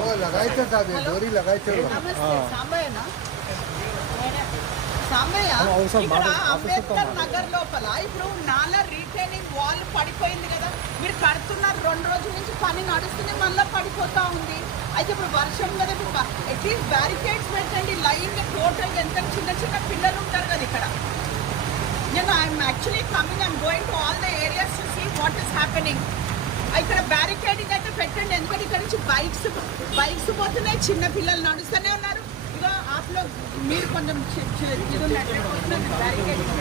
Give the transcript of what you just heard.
वो लगाए थे साहब, डोरी लगाए थे। సాంబయ్య ఇక్కడ అంబేద్కర్ నగర్ లోపల ఇప్పుడు నాలా రీటైనింగ్ వాల్ పడిపోయింది కదా, మీరు కడుతున్నారు 2 రోజుల నుంచి పని నడుస్తుంది, మళ్ళీ పడిపోతా ఉంది. అయితే ఇప్పుడు వర్షం కదా, ఇప్పుడు అట్లీస్ట్ బ్యారికేడ్స్ పెట్టండి. లైన్ టోటల్ ఎంత చిన్న చిన్న పిల్లలు ఉంటారు కదా ఇక్కడ. నేను I'm actually coming, I'm going to all the areas to see what is happening. ఇక్కడ బ్యారికేడింగ్ అయితే పెట్టండి, ఎందుకంటే ఇక్కడ నుంచి బైక్స్ పోతున్నాయి, చిన్న పిల్లలు నడుస్తూనే ఉన్నారు. ఇక ఆప్లో మీరు కొంచెం బ్యారికేడింగ్